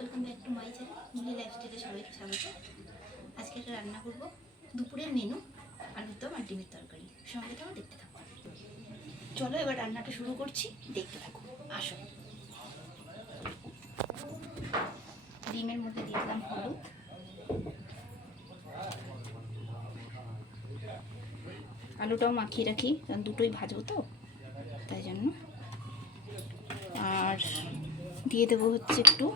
Welcome back to my channel, Mili লাইফস্টাইলে সবাইকে স্বাগত। আজকে একটা রান্না করব। দুপুরের মেনু আলুর দম আর ডিমের তরকারি। সঙ্গে থাকো, দেখতে থাকো। চলো এবার রান্নাটা শুরু করছি, দেখতে থাকো। আসো। ডিমের মধ্যে দিয়ে দিলাম হলুদ। আলুটাও মাখিয়ে রাখি, কারণ দুটোই ভাজবো তো, তাই জন্য। আর দিয়ে দেবো হচ্ছে একটু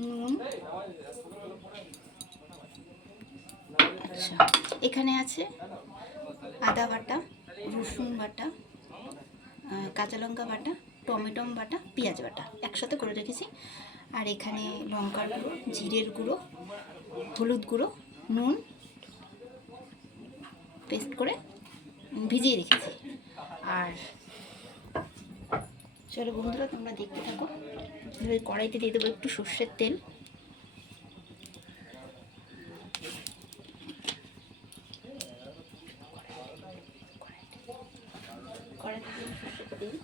নুন আচ্ছা এখানে আছে আদা বাটা, রসুন বাটা কাঁচা লঙ্কা বাটা, টমেটো বাটা, পেঁয়াজ বাটা, একসাথে করে রেখেছি। আর এখানে লঙ্কার গুঁড়ো, জিরের গুঁড়ো, হলুদ গুঁড়ো, নুন পেস্ট করে ভিজিয়ে রেখেছি। আর চলো বন্ধুরা, তোমরা দেখতে থাকো। এবার কড়াইতে দিয়ে দেবো একটু সর্ষের তেল। কড়াইতে দিলাম সর্ষের তেল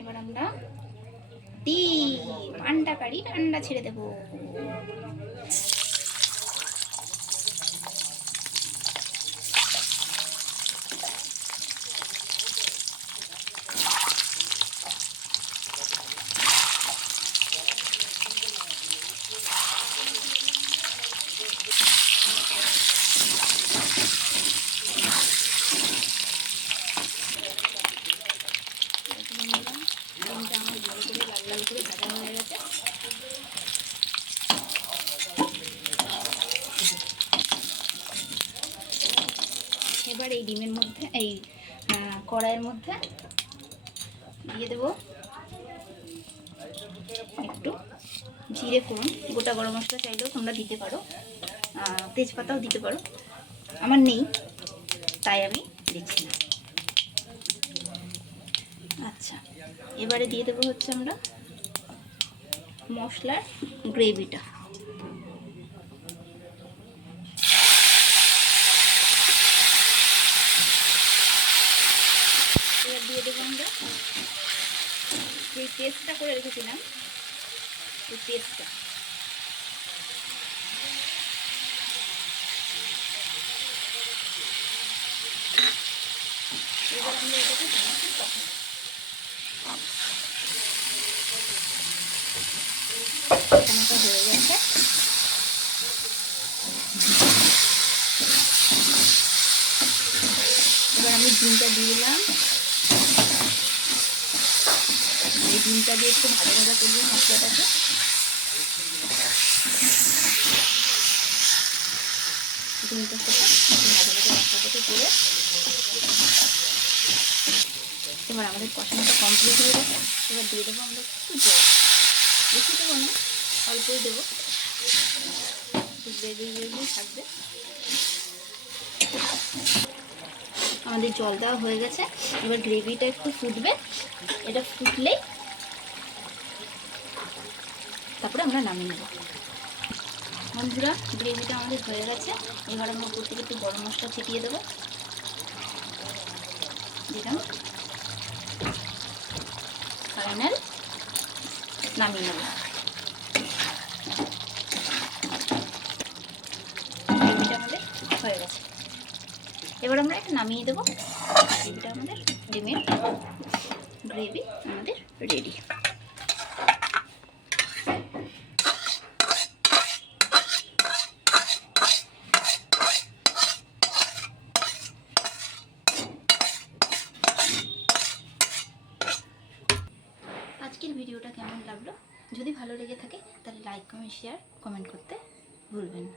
এবার আমরা ডিম আন্ডা কারি আন্ডা ছেড়ে দেবো। ডিমটা আমার ভালো করে লাল লাল করে ভাজা হয়ে গেছে এবার এই ডিমের মধ্যে, এই কড়াইয়ের মধ্যে দিয়ে দেবো একটু জিরে ফোড়ন। গোটা গরম মশলা চাইলেও তোমরা দিতে পারো। তেজপাতাও দিতে পারো। আমার নেই, তাই আমি দিচ্ছি না। আচ্ছা এবারে দিয়ে দেবো হচ্ছে আমরা মশলার গ্রেভিটা। এবার দিয়ে দেবো আমরা যে পেস্টটা করে রেখেছিলাম এই পেস্টটা। এবার আমরা এটাকে ভালো করে কষাবো। হয়ে গেছে এবার আমি ডিমটা দিয়ে দিলাম। এই ডিমটা দিয়ে একটু ভাজা ভাজা করব মশলাটাকে। একটু ভাজা ভাজা মশলাটাকে করে এবার আমাদের কষানোটা কমপ্লিট হয়ে গেছে। এবার দিয়ে দেবো আমরা একটু জল। বেশি দেবো না। অল্পই দেবো। গ্রেভি গ্রেভি থাকবে। আমাদের জল দেওয়া হয়ে গেছে। এবার গ্রেভিটা একটু ফুটবে। এটা ফুটলেই তারপরে আমরা নামিয়ে নেব। বন্ধুরা, গ্রেভিটা আমাদের হয়ে গেছে। এবার আমরা উপর থেকে একটু গরম মশলা ছিটিয়ে দেবো। দিলাম। ফাইনাল নামিয়ে নেব। হয়ে গেছে। এবার আমরা এটা নামিয়ে দেবো। গ্রেভিটা আমাদের ডিমের গ্রেভি আমাদের রেডি। আজকের ভিডিওটা কেমন লাগল? যদি ভালো লেগে থাকে তাহলে লাইক কমেন্ট শেয়ার কমেন্ট করতে ভুলবেন না।